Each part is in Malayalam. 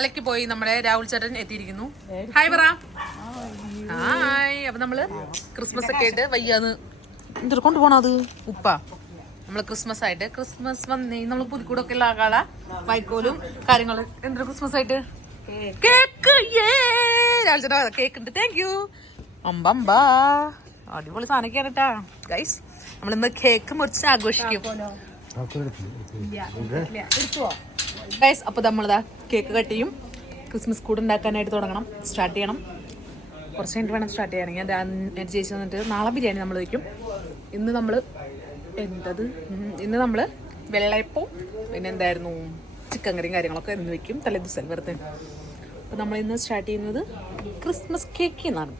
തലയ്ക്ക് പോയി നമ്മുടെ രാഹുൽ ചേട്ടൻ എത്തിയിരിക്കുന്നു. ഹായ് പറ. ഹായ് അപ്പൊ നമ്മൾ ക്രിസ്മസ് ഒക്കെ ആയിട്ട് വയ്യാന്ന് എന്തൊരു കൊണ്ട് പോണത്? ഉപ്പ. നമ്മൾ ക്രിസ്മസ് ആയിട്ട് ക്രിസ്മസ് വന്ന്. നമ്മൾ പുതുക്കൂടൊക്കെ ഉള്ള ആകാള വൈക്കോലും കാര്യങ്ങളും എന്തൊരു ക്രിസ്മസ് ആയിട്ട്? കേക്ക് രാഹുൽ ചേട്ടാ കേക്ക് ഉണ്ട്. താങ്ക് യു അമ്പമ്പാ അടിപൊളി സാധനമൊക്കെയാണ് കേട്ടാ. ഗൈസ് നമ്മളിന്ന് കേക്ക് മുറിച്ച് ആഘോഷിക്കും. ഗൈസ് അപ്പോൾ നമ്മളിതാ കേക്ക് കട്ട് ചെയ്യും ക്രിസ്മസ് കൂട് ഉണ്ടാക്കാനായിട്ട് തുടങ്ങണം. സ്റ്റാർട്ട് ചെയ്യണം. കുറച്ച് കഴിഞ്ഞിട്ട് വേണം സ്റ്റാർട്ട് ചെയ്യണമെങ്കിൽ അത് എന്റെ ചേച്ചി വന്നിട്ട് നാളെ ബിരിയാണി നമ്മൾ വയ്ക്കും ഇന്ന് നമ്മൾ എന്തത്? ഇന്ന് നമ്മൾ വെള്ളയപ്പവും പിന്നെ എന്തായിരുന്നു? ചിക്കൻ കറിയും കാര്യങ്ങളൊക്കെ ഇന്ന് വയ്ക്കും തലേ ദിവസം വെറുതെ. അപ്പോൾ നമ്മൾ ഇന്ന് സ്റ്റാർട്ട് ചെയ്യുന്നത് ക്രിസ്മസ് കേക്ക് എന്നാണ്.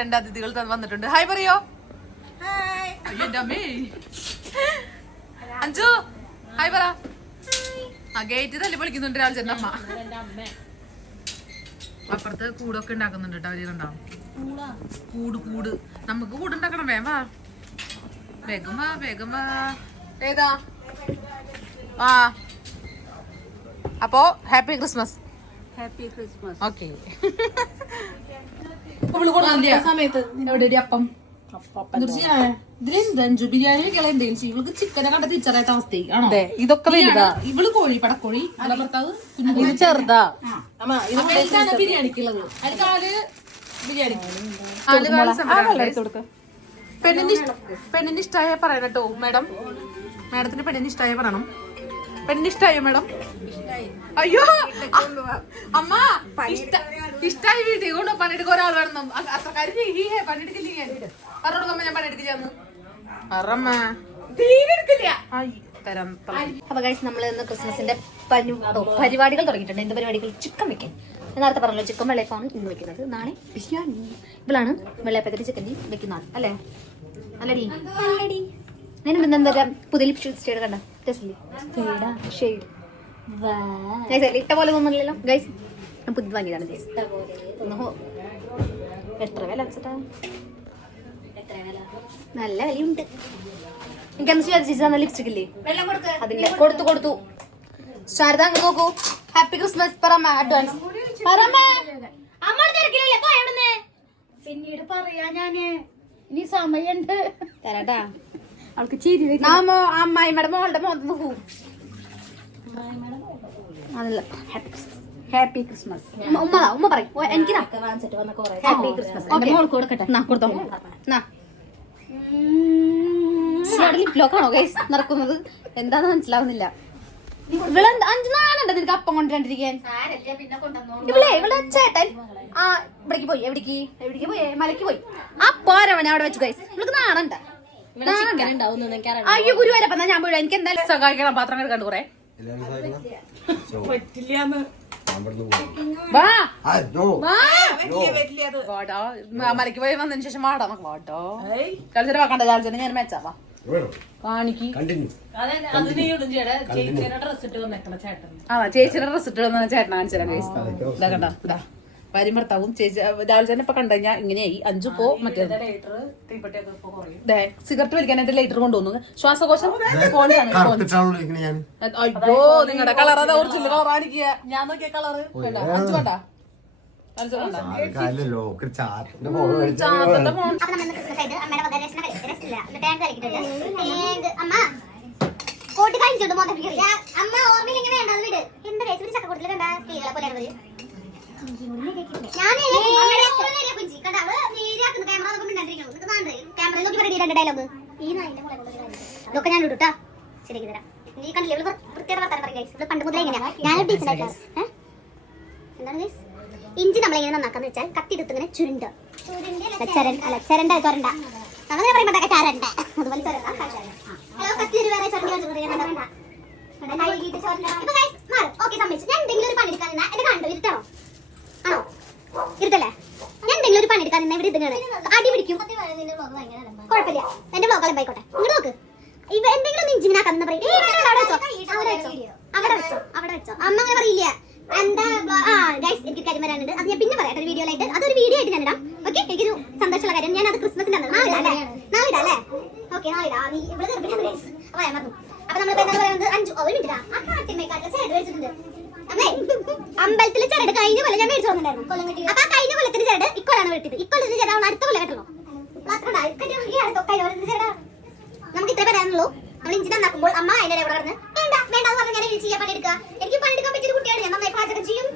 രണ്ട് അതിഥികൾ വന്നിട്ടുണ്ട്. ഹായ് പറയോ? അമ്മേ. അഞ്ജു ഹായ് പറ. ആ ഗേറ്റ് തല്ലി പൊളിക്കുന്നുണ്ട് രാവിലെ ചേട്ടൻ അമ്മ. അപ്പുറത്ത് കൂടൊക്കെ ഉണ്ടാക്കുന്നുണ്ട് കേട്ടോ അവർ കണ്ടോ? കൂട്. കൂട് നമുക്ക് കൂട് ഉണ്ടാക്കണം വേഗം വാ. വേഗം വാ വേഗം വാ. ഏതാ? ആ. അപ്പോ happy Christmas happy Christmas okay സമയത്ത് എവിടെ അപ്പം? ഇതിലെന്തഞ്ചു ബിരിയാണി വെക്കാൻ എന്തെങ്കിലും ചെയ്യും. ഇവൾക്ക് ചിക്കനെ കണ്ട തിരിച്ചറിയാത്ത അവസ്ഥയായി ആണോ ഇതൊക്കെ വലുതാ. ഇവൾ കോഴി പടക്കോഴി അവളെ ഭർത്താവ് കുഞ്ഞു ഇത് ചെറുതാ. ഇതാണ് ബിരിയാണിക്കുള്ളത് അതിൽ കാൽ ബിരിയാണി ഇഷ്ടമായ പറയണം കേട്ടോ മാഡം. ഇഷ്ടമായ പറയണം. പെണ്ണിന് മാഡം? അയ്യോ! അമ്മ ഇഷ്ട ഇഷ്ടായി വീട്ടിൽ. കൊണ്ട് പണിയെടുക്കാൻ ഒരാൾ വേണം. അത്രക്കാര് പണിയെടുക്കില്ല ഞാൻ പറഞ്ഞോടുക്കമ്മ ഞാൻ പണിയെടുക്കില്ലാന്ന് അപ്പൊ ഗൈസ് നമ്മൾ ഇന്ന് ക്രിസ്മസിന്റെ പരു- പരിപാടികൾ തുടങ്ങിയിട്ടുണ്ട്. എന്ത് പരിപാടികൾ? ചിക്കൻ വെക്കാൻ. ഞാൻ നേരത്തെ പറഞ്ഞല്ലോ ചിക്കൻ വെള്ളയപ്പാണ് ഇന്ന് വെക്കുന്നത്. നാളെ ബിരിയാണി. ഇവളാണ് വെള്ളയപ്പത്തിന് ചിക്കൻ വെക്കുന്ന ആൾ അല്ലേ? അല്ലടി. അല്ലടി. ഞാൻ എന്താ പറയാ പുതിയ ലിപ്സ്റ്റിക് ഷെയ്ഡ് കണ്ട? ഷെയ്ഡാ. ഇട്ട പോലെ തോന്നുന്നില്ലല്ലോ ഗൈസ് ഞാൻ പുതിയത് വാങ്ങിയതാണ്. ഗൈസ് എത്ര വില വെച്ചിട്ടാ? നല്ല വിലയുണ്ട്. എനിക്ക് എന്താ ചെയ്യാ? ലിപ്സ്റ്റിക് ഇല്ലേ? അതിന്റെ കൊടുത്തു കൊടുത്തു. ശാരദ അങ്ങ് നോക്കൂ. ഹാപ്പി ക്രിസ്മസ് പറമ്മ അഡ്വാൻസ് പറമ്മ അമ്മ തിരക്കില്ലല്ലേ? പോ എവിടുന്ന് പിന്നീട് പറയാ ഞാൻ. ഇനി സമയണ്ട്. തരാട്ടാ. അവൾക്ക് ചിരി നാമോ അമ്മായിമ്മയുടെ മോളുടെ മോന്ത നോക്കൂ അതല്ല ഹാപ്പി ക്രിസ്മസ് ഹാപ്പി ക്രിസ്മസ് ഉമ്മ ഉമ്മ പറയും. എനിക്ക് വാങ്ങിച്ചിട്ട് വന്ന കൊറേ ഹാപ്പി ക്രിസ്മസ് മോൾക്ക് കൊടുക്കട്ടെ. നാ കൊടുത്തോ. നാ. ലിപ് ലോക്കാണോ ഗൈസ് നടക്കുന്നത്? എന്താന്ന് മനസ്സിലാവുന്നില്ല. ഇവിടെ അഞ്ചു നാളുണ്ട് നിനക്ക് അപ്പം കൊണ്ടുവരാണ്ടിരിക്കാൻ ഇവിടെ ഇവിടെ ചേട്ടൻ. ആ ഇവിടേക്ക് പോയി എവിടേക്ക്? എവിടേക്ക് പോയി? മലക്ക് പോയി. ആ പോരവനെ അവിടെ വെച്ച് ഗൈസ് ഇവൾക്ക് നാണണ്ട. അയ്യോ ഗുരുവാരപ്പം ഞാൻ പോയി എനിക്ക് എന്തായാലും സഹായിക്കണം പാത്രം കണ്ടു കുറെ വാ വാടാ. മ- മലയ്ക്ക് പോയി വന്നതിന് ശേഷം വാടാ നമുക്ക്. വാട്ടോ കളിച്ചിട്ട് വാക്കണ്ട കളിച്ചിട്ട് ഞാൻ മെച്ചാ വാ. കാണിക്ക്. ആ ചേച്ചിയുടെ ഡ്രസ് ഇട്ട് വന്ന ചേട്ടൻ കാണിച്ചു കണ്ട ഭാര്യയും ഭർത്താവും ചേച്ചി രാവിലെ ഇപ്പൊ കണ്ടു കഴിഞ്ഞാൽ ഇങ്ങനെയായി അഞ്ചു പോ മറ്റേ സിഗരറ്റ് സിഗരറ്റ് വലിക്കാനായിട്ട് ലൈറ്റർ കൊണ്ടുവന്നു ശ്വാസകോശം അയ്യോ നിങ്ങളുടെ കളർ അതാ ഒറിജിനൽ കളർ ഞാൻ നോക്കിയ കളർ അഞ്ചു അമ്മ കോട്ട് കാണിച്ചോണ്ട് അമ്മ ഓർമ്മയില്ലെങ്കിൽ വേണ്ട വിട് എന്താ ചക്ക ചക്കക്കൂട്ടിൽ കണ്ട സ്ത്രീകളെ പോലെയാണ് ഇതൊക്കെ ഞാൻ ഇടുട്ടാ ശരിക്കും തരാം നീ കണ്ടില്ല ഇവൾ വൃത്തിയുടെ വർത്താനം പറയും. ഇവൾ പണ്ട് മുതലേ ഇങ്ങനെയാ ഞാൻ ടീച്ചർ എന്താണ് guys? ഇഞ്ചി നമ്മൾ എങ്ങനെ നന്നാക്കാന്ന് വെച്ചാൽ കത്തിയെടുത്ത് ഇങ്ങനെ ചുരുണ്ട അല്ല ചരണ്ട ചൊരണ്ട നമ്മളെ പറയുമ്പോ ചരണ്ട അതുപോലെ ചൊരണ്ട ഹലോ സമ്മതിച്ചു ഞാൻ എന്തെങ്കിലും ഒരു പണിയെടുക്കാൻ നിന്നാ എന്നെ കണ്ടോ ഇരുട്ടാണോ ആണോ ഇരുട്ടല്ലേ ഞാൻ ഒരു പണിയെടുക്കാൻ നിന്നാ ഇവിടെ ഇതിങ്ങനെ അടി പിടിക്കും. കുഴപ്പമില്ല. എന്റെ ബ്ലോഗ് അല്ലേ പോയിക്കോട്ടെ. ഇങ്ങോട്ട് നോക്ക്. ഇവ എന്തെങ്കിലും ഇഞ്ചിനാക്കാൻ പറയും. "ഏയ് വേണ്ട, വേണ്ട, അവിടെ വെച്ചോ. വെച്ചോ. അവിടെ വെച്ചോ. അവിടെ വെച്ചോ. അമ്മ അങ്ങനെ പറയില്ല? എന്താ ആ ഗൈസ് എനിക്ക് കാര്യം വരാനുണ്ട്. അത് ഞാൻ പിന്നെ പറയാം. ഒരു ആയിട്ട് അതൊരു വീഡിയോ ആയിട്ട് ഞാൻ ഇടാം ഓക്കെ എനിക്കൊരു സന്തോഷമുള്ള കാര്യം ഞാൻ അത് ക്രിസ്മസിന്റെ അന്ന് നാളെ ഇടാം അല്ലേ നാളെ ഇടാം അല്ലേ ഓക്കെ നാളെ ഇടാം നീ ഇവിടെ ഗൈസ് അപ്പൊ ഞാൻ മറന്നു അപ്പൊ നമ്മളിപ്പോ എന്താ പറയുന്നത് അഞ്ചു ഒരു മിനിറ്റ് അമ്പലത്തിലെ ചരട് കഴിഞ്ഞ കൊല്ലം ഞാൻ മേടിച്ചു വന്നിട്ടുണ്ടായിരുന്നു അപ്പൊ ആ കഴിഞ്ഞ കൊല്ലത്തിന്റെ ചരട് ഇക്കൊല്ലാണ് വെട്ടിയത് ഇക്കൊല്ലത്തിന്റെ ചരട് അവൾ അടുത്ത കൊല്ലം കെട്ടണം നമുക്ക് ഇത്ര പറയാനുള്ളൂ നമ്മൾ ഇഞ്ചി നന്നാക്കുമ്പോൾ അമ്മ അതിന്റെ ഇവിടെ കിടന്ന് വേണ്ട വേണ്ട എന്ന് പറഞ്ഞാൽ ഞാൻ ചെയ്യാൻ പണിയെടുക്കുക എനിക്ക് പണിയെടുക്കാൻ പറ്റിയൊരു കുട്ടിയാണ് ഞാൻ നന്നായി പാചകം ചെയ്യും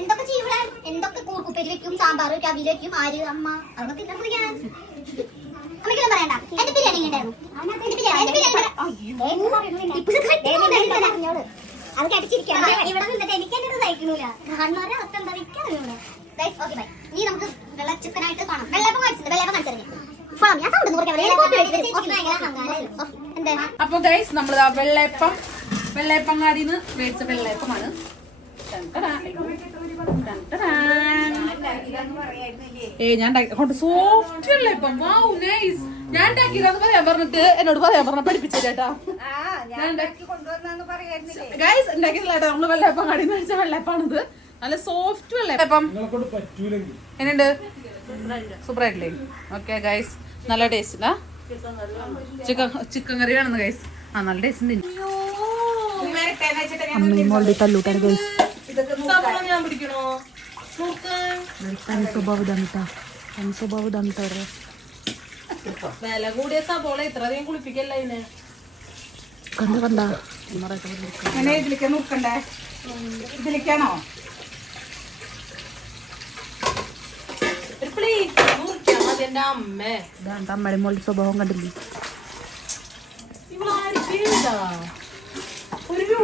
എന്തൊക്കെ ചെയ്യും ഇവിടെ എന്തൊക്കെ കൂർക്കുപ്പേരി വെക്കും സാമ്പാർ കവിയിൽ വെക്കും ആര് അമ്മ അതൊക്കെ കുടിക്കാൻ അമ്മയ്ക്കൊന്നും പറയണ്ട. എന്റെ ബിരിയാണി ഉണ്ടായിരുന്നു. എന്റെ എന്റെ അത് കടിച്ചിരിക്കാം ഇവിടെ നിന്നിട്ട് എനിക്ക് എന്നെ സഹിക്കണില്ല കാണുന്നവരെ അവസ്ഥ എന്താ എനിക്കറിയൂല ഓക്കെ ബൈ നീ നമുക്ക് വെള്ള കാണാം. വെള്ളപ്പം കാണിച്ചത് വെള്ളപ്പം കാണിച്ചത് ഫോളം ഞാൻ സൗണ്ട് കുറയ്ക്കാം എന്താ? അപ്പൊ ഗൈസ് നമ്മൾ വെള്ളയപ്പം വെള്ളയപ്പം വെള്ളയപ്പങ്ങാടിന്ന് മേടിച്ച വെള്ളയപ്പമാണ്. ഏയ് ഞാൻ സോഫ്റ്റ് നൈസ് ഞാൻ ഉണ്ടാക്കിയതാന്ന് പറയാൻ പറഞ്ഞിട്ട് എന്നോട് പറയാൻ പറഞ്ഞ പഠിപ്പിച്ചു ചേട്ടാ ഗൈസ് ഉണ്ടാക്കിയതല്ല കേട്ടോ നമ്മൾ വെള്ളയപ്പം കടി മേടിച്ച വെള്ളയപ്പാണിത്. നല്ല സോഫ്റ്റ് വെള്ളയപ്പം. എന്നുണ്ട് സൂപ്പർ ആയിട്ടില്ലേ ഓക്കെ ഗൈസ് നല്ല ടേസ്റ്റ് ചിക്കൻ ചിക്കൻ കറി വേണമെന്ന് ഗൈസ് ആ നല്ല ടേസ്റ്റ് ഉണ്ട് അമ്മയും തല്ലൂട്ടാണ് ഗൈസ് ഞാൻ പിടിക്കണോ? സ്വഭാവം വില കൂടിയ സബോള ഇത്രയധികം കുളിപ്പിക്കല്ല ഇതിനെ കണ്ട അങ്ങനെ ഇതിലേക്ക് നോക്കണ്ടേ? ഇതിലേക്കാണോ? അമ്മയുടെ സ്വഭാവം കണ്ടില്ലേ?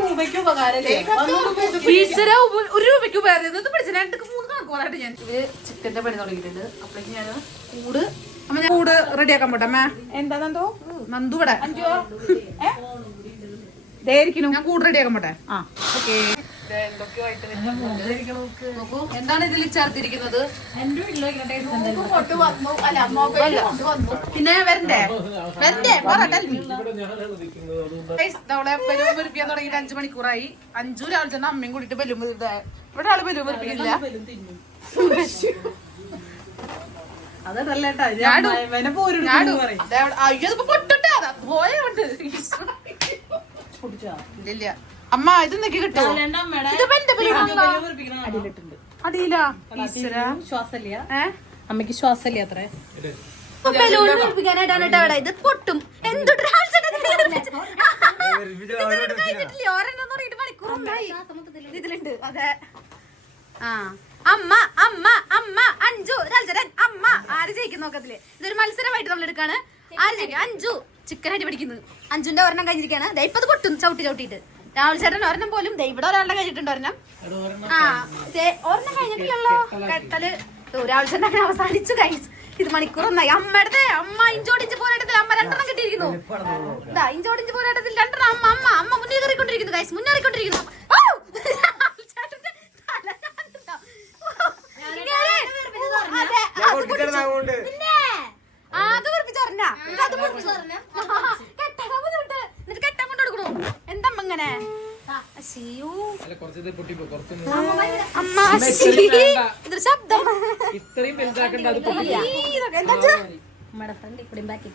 രൂപയ്ക്ക് ഉപകാരല്ലേ? ഒരു രൂപയ്ക്ക് ഉപകാരം ഇത് പിടിച്ച രണ്ടു മൂന്ന് കണക്കുകളായിട്ട് ഞാൻ ചിക്കന്റെ പണി തുടങ്ങിയിട്ടുണ്ട്. അപ്പോഴേക്ക് ഞാൻ കൂട് അമ്മ ഞാൻ കൂട് റെഡിയാക്കാൻ പോട്ടെ അമ്മ. എന്താ നന്ദു? നന്ദു ഇവിടെ. ഞാൻ കൂട് റെഡിയാക്കാൻ പോട്ടെ. ആ ഓക്കെ. എന്താണ് ഇതിൽ ചേർത്തിരിക്കുന്നത്? പിന്നെ വരണ്ടേ? വരണ്ടേ? നമ്മളെ ബലൂൺ വെറുപ്പിക്കാൻ തുടങ്ങിയിട്ട് അഞ്ചു മണിക്കൂറായി. അഞ്ചു രാവിലെ തന്നെ അമ്മയും കൂടിയിട്ട് ബലൂൺ വെറുതെ ഇവിടെ ആൾ ബലൂൺ വെറുപ്പിക്കില്ല അതല്ലേട്ടാ ഞാൻ പൊട്ടിട്ടാ. പോയ പോയുണ്ട് ഇല്ല അമ്മ ഇത് നിക്ക് കിട്ടോ അടിയിലാ? അമ്മയ്ക്ക് ശ്വാസമില്ല അത്രേ. ബലൂൺ വീർപ്പിക്കാനായിട്ടാണ് കേട്ടോ അവിടെ ഇത് പൊട്ടും. എന്തൊരു ഇതിലുണ്ട്. അതെ. ആ. അമ്മ അമ്മ അമ്മ അഞ്ചു രാജരൻ അമ്മ. ആര് ജയിക്കും നോക്കത്തില്ലേ ഇതൊരു മത്സരമായിട്ട് നമ്മൾ എടുക്കാണ്. ആര് ജയിക്കും? അഞ്ചു ചിക്കൻ അടി പിടിക്കുന്നത് അഞ്ചുന്റെ ഒരെണ്ണം കഴിഞ്ഞിരിക്കാണ് ഇപ്പൊ പൊട്ടും. ചവിട്ടി ചവിട്ടിയിട്ട്. രാഹുൽ ചേട്ടൻ ഒരെണ്ണം പോലും ദേ ഇവിടെ ഒരാളുടെ കഴിഞ്ഞിട്ടുണ്ട് ഒരെണ്ണം. ആ ദേ ഒരെണ്ണം കഴിഞ്ഞിട്ടില്ലല്ലോ. കെട്ടൽ. രാഹുൽ ചേട്ടൻ അങ്ങനെ അവസാനിച്ചു കഴിച്ചു ഇത് മണിക്കൂറൊന്നായി അമ്മയുടെ അമ്മ ഇഞ്ചോടിഞ്ച് പോരാട്ടത്തിൽ അമ്മ രണ്ടെണ്ണം കിട്ടിയിരിക്കുന്നു. ഇതാ ഇഞ്ചോടിഞ്ച് പോരാട്ടത്തിൽ രണ്ടെണ്ണം അമ്മ അമ്മ അമ്മ മുന്നേ മുന്നേറിക്കൊണ്ടിരിക്കുന്നു കാണുന്നുണ്ടോ? ഇങ്ങനെ. അതെ, അത് പൊട്ടിച്ചു. പിന്നെ ആ, അത് പൊറപ്പിച്ചറിഞ്ഞ അത് പൊറപ്പിച്ചറിഞ്ഞ കെട്ടാൻ ബുദ്ധിമുട്ട് എന്നിട്ട് കെട്ടാൻ കൊണ്ട് കൊടുക്കണു എന്താ അമ്മ ഇങ്ങനെ അശ്ശിയോ. അമ്മ അശ്ശി. ഇതൊരു ശബ്ദം. ഇത്രയും വലുതാക്കണ്ട അത്? ഫ്രണ്ട് ഇപ്പഴും ബാക്കി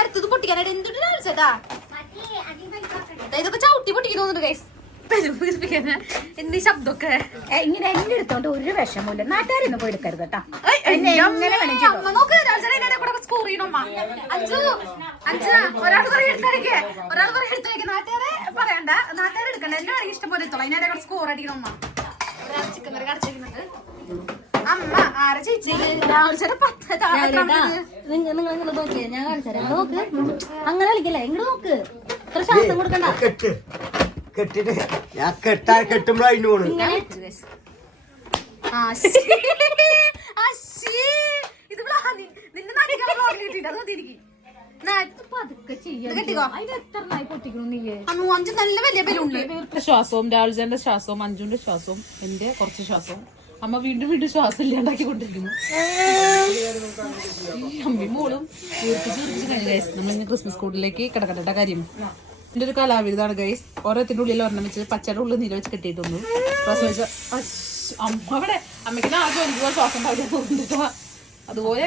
അടുത്തത് പൊട്ടിക്കാനായിട്ട് എന്തുണ്ട് ഇതൊക്കെ ചവിട്ടി ഗൈസ് എന്നീ ശബ്ദമൊക്കെ? ഇങ്ങനെ എന്നെ എടുത്തോണ്ട് ഒരു വിഷമമില്ല നാട്ടുകാരൊന്നും പോയി എടുക്കരുത് കേട്ടോ എന്നെ എങ്ങനെ അമ്മേ, നോക്ക് അമ്മ അഞ്ചു അഞ്ചു ഒരാൾ പറയും എടുത്തടിക്ക്. ഒരാൾ പറയും എടുത്തടിക്ക്. നാട്ടുകാരെ പറയണ്ട. നാട്ടുകാരെ എടുക്കണ്ട. എന്നെ വേണമെങ്കിൽ ഇഷ്ടം പോലെ എടുത്തോളാം ഇതിന്റെ സ്കോർ അടിക്കണം അമ്മ ഒരാൾ ചിക്കൻ കറി കടച്ചിരിക്കുന്നുണ്ട്. അമ്മ ആരെ നിങ്ങൾ നിങ്ങൾ നോക്കിയേ ഞാൻ കാണിച്ചുതരാം നോക്ക്. അങ്ങനെ കളിക്കല്ലേ? ഇങ്ങോട്ട് നോക്ക്. ഇത്ര ശ്വാസം കൊടുക്കണ്ട. കെട്ട്. കെട്ടിട്ട് ഞാൻ കെട്ടാ കെട്ടുമ്പോ അതിന് പോണു. ഇത് നിന്റെ നാട്ടിൽ അത് മതിയിരിക്കും ശ്വാസവും രാഹുൽജന്റെ ശ്വാസവും അഞ്ജുന്റെ ശ്വാസവും എന്റെ കുറച്ച് ശ്വാസവും അമ്മ വീണ്ടും വീണ്ടും ശ്വാസം ഇല്ലാണ്ടാക്കി കൊണ്ടിരിക്കുന്നു. ഈ അമ്മയും മോളും വീർപ്പിച്ച് വീർപ്പിച്ച് കഴിഞ്ഞു ഗൈസ് ക്രിസ്മസ് കൂട്ടിലേക്ക് കിടക്കട്ടെ കാര്യം. എന്റെ ഒരു കലാവിരുതാണ് ഗൈസ് ഓരോത്തിന്റെ ഉള്ളിൽ ഒരെണ്ണം വെച്ച് പച്ചയുടെ ഉള്ളിൽ നീല വെച്ച് കെട്ടിയിട്ടുണ്ട് അമ്മ അവിടെ അമ്മയ്ക്ക് ആദ്യം ഒരുപാട് ശ്വാസം അതുപോലെ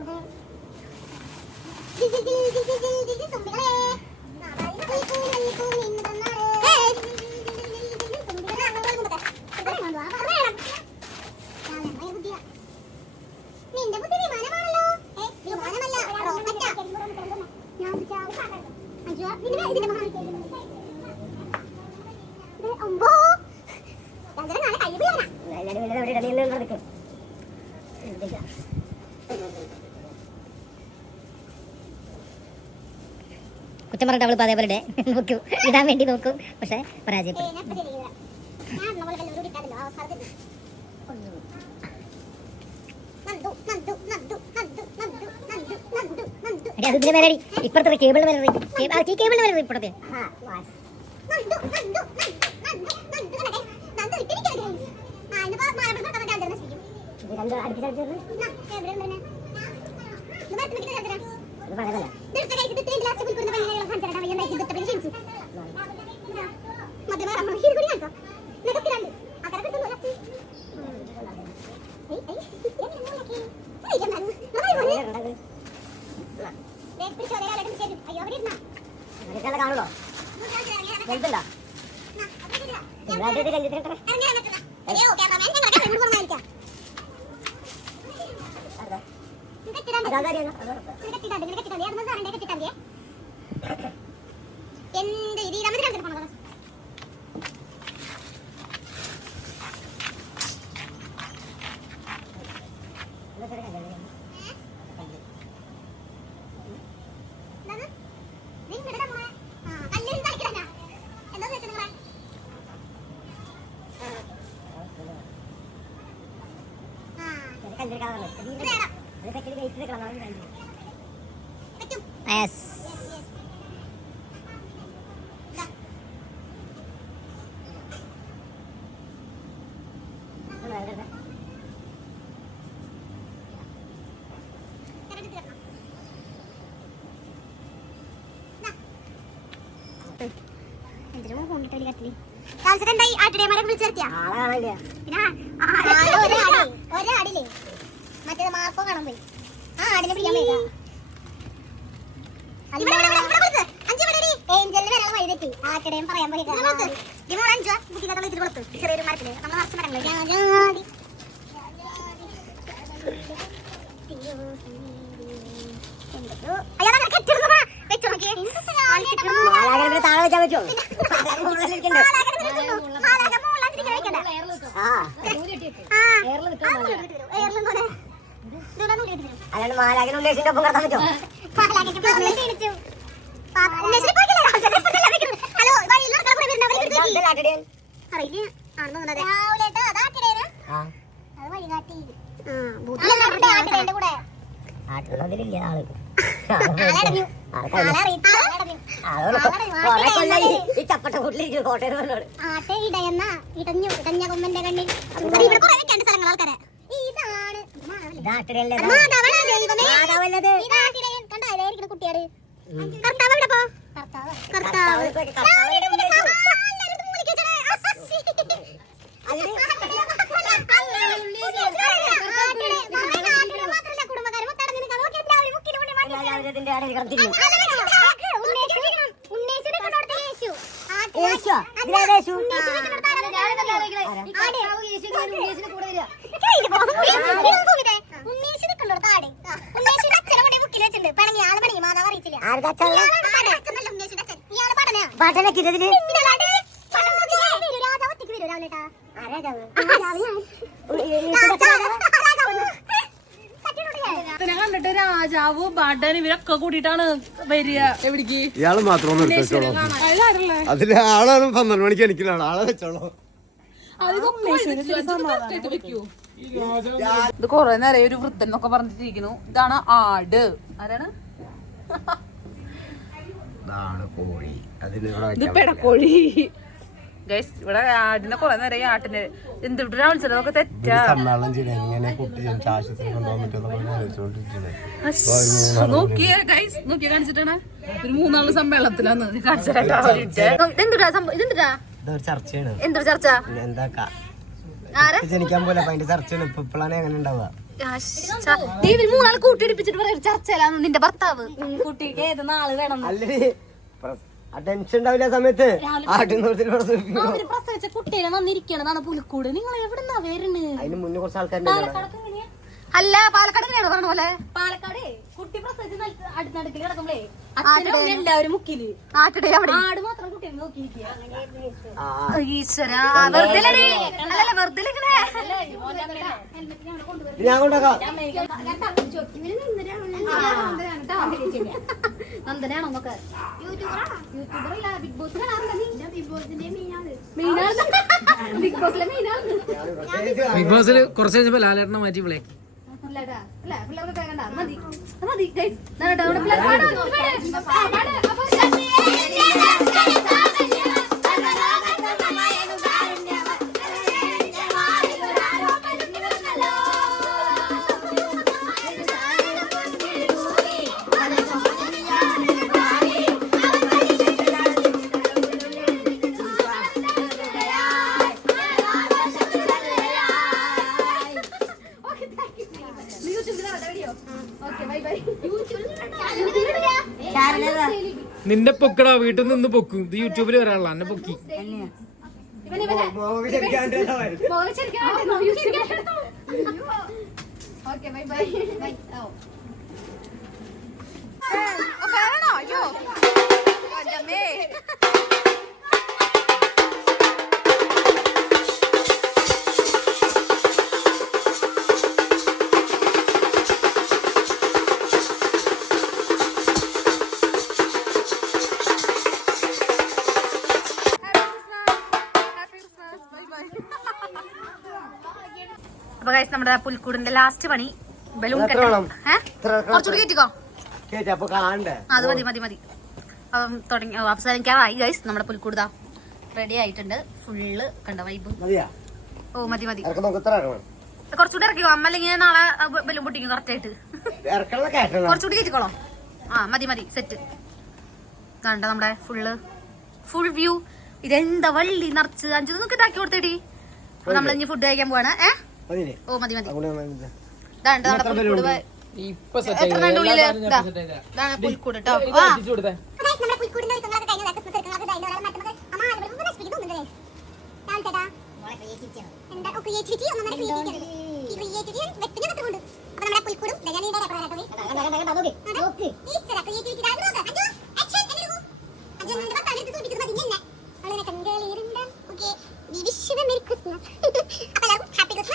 കുറ്റം പറഞ്ഞിട്ട് അവളിപ്പോൾ അതേപോലെ നോക്കൂ. ഇടാൻ വേണ്ടി നോക്കും. പക്ഷെ പരാജയപ്പെടും. ഇപ്പുറത്തെ കേബിൾ മേലെ കേബിളിന് മേലെ ഇപ്പുറത്തെ. ಗಂಡು ಅಡಿಗೆ ಸಾರ್ ಜೋರು ನಾ ಬ್ರೇ ಬ್ರೇ ನಾ ದುಬಾರ ತಮಕಿತ ಜರಾ ದುಬಾರ ಗಲ್ಲ ದುಬಾರ ಗೈಸ್ ಇದು 3 ಗ್ಲಾಸ್ ಫುಲ್ ಕುಡ್ನ എന്ത് ഇത് ഇതാമത്തെ കാണിച്ചിട്ട് പോണോ? കല്ലിരിക്കാൻ പറഞ്ഞു അതൊക്കെ കളഞ്ഞു മറ്റേ മാർക്കോ കാണാൻ പോയി. ആ ആടിനെ പിടിക്കാൻ പോയി ആരുടെയും പറയാൻ പോയി താഴെ വെച്ചാൽ പറ്റുമോ അല്ലാണ്ട് മാലാകിന് ഉള്ളേഷിന്റെ ഒപ്പം കടത്താൻ പറ്റുമോ അറിയില്ല ആണെന്ന് തോന്നുന്നത് ആ അത് വഴികാട്ടി ആ ബുദ്ധിമുട്ടുണ്ട് ആട്ടിടേണ്ട കൂടെ ആട്ടിടുന്നതിലില്ല ആൾ ഈ ചപ്പട്ട കൂട്ടിൽ കോട്ടയം ആട്ടെ ഇടയെന്ന? ഇടഞ്ഞു ഇടഞ്ഞ കണ്ണിൽ. ഇവിടെ കുറെ രണ്ട് സ്ഥലങ്ങൾ ആൾക്കാരെ. ഇതാണ് കുട്ടിയാട് കർത്താവ് എവിടെ പോ? കർത്താവ്. കർത്താവ്. ഇതിന്റെ അവിടെ കിടന്നിരുന്നു പടനക്കിരുന്നില്ല ചാടാൻ ഇവരൊക്കെ കൂടിയിട്ടാണ് വരിക. എവിടേക്ക്? ഇയാൾ മാത്രം നിർത്തിച്ചോളൂ അതിൽ ആളാണ് പന്ത്രണ്ട് മണിക്ക് എനിക്കില്ല ആളെ വെച്ചോളൂ. ഇത് കൊറേ നേരെ ഒരു വൃത്തൻ എന്നൊക്കെ പറഞ്ഞിട്ടിരിക്കുന്നു. ഇതാണ് ആട്. ആരാണ്? ഇതാണ് കോഴി. അതിന് ഇത് പെടക്കോഴി. ഗൈസ് ഇവിടെ ആടിനെ കുറെ നേരം ഈ ആട്ടിന് അതൊക്കെ തെറ്റാ. നോക്കിയ ഗൈസ് നോക്കിയ കാണിച്ചിട്ടാണ്. ഒരു മൂന്നാൾ സമ്മേളനത്തിലാന്ന് കാണിച്ചാ ഇതെന്തുടാ? സംഭവം ഇതെന്തുടാ? ഇതൊരു ചർച്ചയാണ്. എന്തൊരു ചർച്ച? എന്താ ക- ആരാ? ജനിക്കാൻ പോലെ അതിന്റെ ചർച്ചയാണ്. ഇപ്പൊ ഇപ്പോഴാണ് എങ്ങനെ ഉണ്ടാവുക? മൂന്നാൾ കൂട്ടിയിടിപ്പിച്ചിട്ട് പറയാം ചർച്ചയിലാന്ന് നിന്റെ ഭർത്താവ്. കുട്ടിക്ക് ഏത് നാൾ വേണം അല്ലേ ആ ടെൻഷൻ ഉണ്ടാവില്ല ആ സമയത്ത്. പ്രസവിച്ച കുട്ടിയെ വന്നിരിക്കണം പുലിക്കൂട്. നിങ്ങൾ എവിടുന്നാ വരുന്നത് അതിന് മുന്നേ കുറച്ച് ആൾക്കാരുണ്ട് അല്ല പാലക്കാട് പറഞ്ഞ പോലെ? പാലക്കാട് കുട്ടി പ്രസവിച്ച് കിടക്കുമ്പോഴേ അച്ഛനും എല്ലാവരും മുക്കിൽ. ആട്ടിടെ അവിടെ. ആട് മാത്രം കുട്ടിയെ നോക്കിയിരിക്കുക ഈശ്വര വെറുതെ അല്ലല്ല വെറുതെ ഞാൻ കൊണ്ടാക്കാം നന്ദനാണോ നോക്ക യൂട്യൂബറല്ല ബിഗ് ബോസ് ബിഗ് ബോസിന്റെ മീനാണ്. ബിഗ് ബോസിലെ കുറച്ച് കഴിഞ്ഞപ്പോ ലാലേട്ടനെ മാറ്റി വിളേ. മതി. മതി. ഗൈസ് നമ്മുടെ പിള്ളേർ പാടാ നിന്റെ പൊക്കടാ വീട്ടിൽ നിന്ന് പൊക്കും. ഇത് യൂട്യൂബിൽ വരാനുള്ള എന്നെ പൊക്കി. ഓക്കെ അപ്പൊ ഗൈസ് നമ്മുടെ പുൽക്കൂടിന്റെ ലാസ്റ്റ് പണി. ബലൂൺ എത്ര? കുറച്ചുകൂടി കയറ്റിക്കോ കേട്ടാ അത് മതി മതി മതി. അപ്പം തുടങ്ങി അവസാനിക്കാറായി ഗൈസ് നമ്മുടെ പുൽക്കൂടുതാ റെഡി ആയിട്ടുണ്ട്. ഫുള്ള് കണ്ട വൈബ് ഓ മതി മതി. കുറച്ചുകൂടി ഇറക്കിക്കോ. അമ്മ അല്ലെങ്കിൽ നാളെ ബലൂൺ പൊട്ടിക്കും കറക്റ്റ് ആയിട്ട്. കേട്ടണം കുറച്ചുകൂടി കയറ്റിക്കോളോ ആ മതി മതി. സെറ്റ് കണ്ട നമ്മുടെ ഫുള്ള് ഫുൾ വ്യൂ ഇതെന്താ വള്ളി നിറച്ച്? അഞ്ചു നമുക്ക് ഇതാക്കി കൊടുത്തേടി. അപ്പൊ നമ്മൾ ഇനി ഫുഡ് കഴിക്കാൻ പോവാണ്. ഏ? ഓ മതി മതി. ഇതാണ്ട് നമ്മുടെ പുൽക്കൂട് ബലൂൺ വ- ഇപ്പൊ സെറ്റ് എത്ര വേണ്ട ഉള്ളിൽ? ഇതാ. ഇതാണ് പുൽക്കൂട് കേട്ടോ ആ അപ്പോൾ എല്ലാവർക്കും ഹാപ്പി വീഡിയോസ്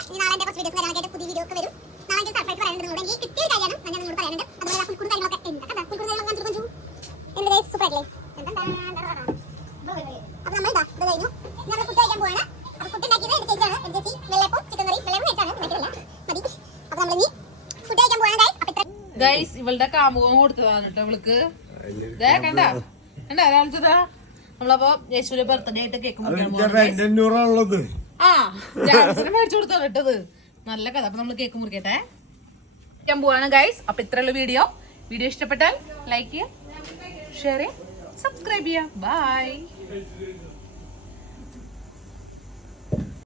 പുതിയ വീഡിയോ ഒക്കെ വരും. സർപ്രൈസ് പറയാനുണ്ട് പറയാനുണ്ട്. അതുപോലെ കാര്യങ്ങളൊക്കെ സൂപ്പർ അപ്പോൾ നമ്മൾ ഇതാ? കഴിഞ്ഞു. നമ്മൾ പോവാണ്. അപ്പോൾ ചിക്കൻ കറി മതി. അപ്പോൾ നമ്മൾ ഇനി പോവാണ് അപ്പോൾ ഇവളുടെ കാമുകം കൊടുത്തതാണ് കേട്ടോ ഇവൾക്ക്. കണ്ട? കണ്ട? കാണിച്ചതാ നമ്മളപ്പോ യേശുവിന്റെ ബർത്ത്ഡേ ആയിട്ട് കേക്ക് അഞ്ഞൂറാണുള്ളത്. ആ ജാൻസിന് മേടിച്ചു കൊടുത്താണ് കേട്ടത്. നല്ല കഥ. അപ്പൊ നമ്മൾ കേക്ക് മുറിക്കട്ടെ. ഞാൻ പോവാണ് ഗൈസ് അപ്പൊ ഇത്രയുള്ള വീഡിയോ വീഡിയോ ഇഷ്ടപ്പെട്ടാൽ ലൈക്ക് ചെയ്യുക ഷെയർ ചെയ്യുക സബ്സ്ക്രൈബ് ചെയ്യുക. ബൈ